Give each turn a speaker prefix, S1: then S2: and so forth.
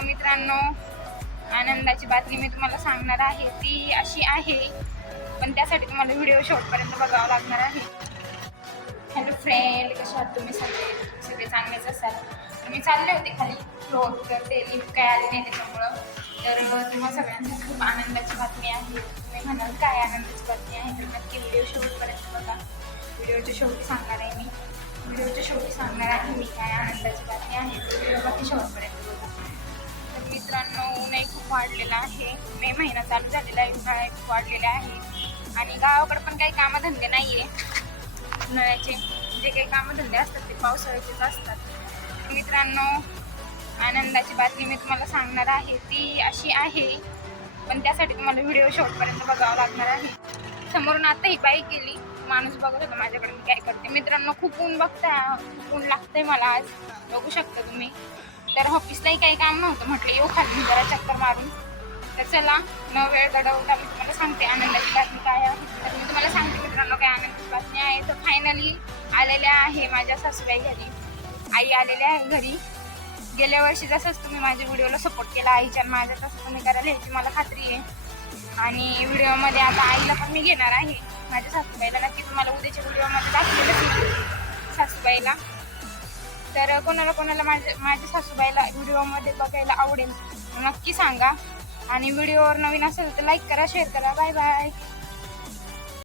S1: मित्रांनो आनंदाची बातमी मी तुम्हाला सांगणार आहे. ती अशी आहे पण त्यासाठी तुम्हाला व्हिडिओ शॉर्टपर्यंत बघावा लागणार आहे. हॅलो फ्रेंड कशा आहात तुम्ही सगळे? सगळे चांगलेच असाल? तर मी चालले होते खाली फ्लोअर तर ते लिफ्ट काय आले नाही त्याच्यामुळं. तर तुम्हा सगळ्यांसाठी खूप आनंदाची बातमी आहे. तुम्ही म्हणाल काय आनंदाची बातमी आहे तर नक्की व्हिडिओ शॉर्टपर्यंत बघा. व्हिडिओच्या शेवटी सांगणार आहे मी. व्हिडिओच्या शेवटी सांगणार आहे मी काय आनंदाची बातमी आहे. तर व्हिडिओ बाकी शॉर्टपर्यंत वाढलेला आहे. मे महिना चालू झालेला आहे. उन्हाळा वाढलेला आहे. आणि गावाकडे पण काही कामधंदे नाही आहे उन्हाळ्याचे जे काही कामधंदे असतात ते पावसाळ्याचेच असतात. मित्रांनो आनंदाची बातमी मी तुम्हाला सांगणार आहे. ती अशी आहे. पण त्यासाठी तुम्हाला व्हिडिओ शॉर्टपर्यंत बघावा लागणार आहे. समोरून आता ही बाईक गेली. माणूस बघत होता माझ्याकडे मी काय करते? मित्रांनो खूप ऊन बघताय. खूप ऊन लागतंय मला आज. बघू शकता तुम्ही. तर ऑफिसलाही काही काम नव्हतं. म्हटलं येऊ खाली जरा चक्कर मारून. तर चला न वेळ दडवता मी तुम्हाला सांगते आनंदाची बातमी काय आहे. तर मी तुम्हाला सांगते मित्रांनो काय आनंदाची बातमी आहे. तर फायनली आलेल्या आहे माझ्या सासूबाई घरी. आई आलेल्या आहे घरी. गेल्या वर्षी जसंच तुम्ही माझ्या व्हिडिओला सपोर्ट केला आईच्या माझ्या तसं तुम्ही करायला ह्याची मला खात्री आहे. आणि व्हिडिओमध्ये आता आईला पण मी घेणार आहे. माझ्या सासूबाईला नक्की तुम्हाला उद्याच्या व्हिडिओमध्ये दाखवलेलं सासूबाईला. तर कोणाला कोणाला माझ्या माझ्या सासूबाईला व्हिडिओमध्ये बघायला आवडेल नक्की सांगा. आणि व्हिडिओवर नवीन असेल तर लाईक करा शेअर करा. Bye bye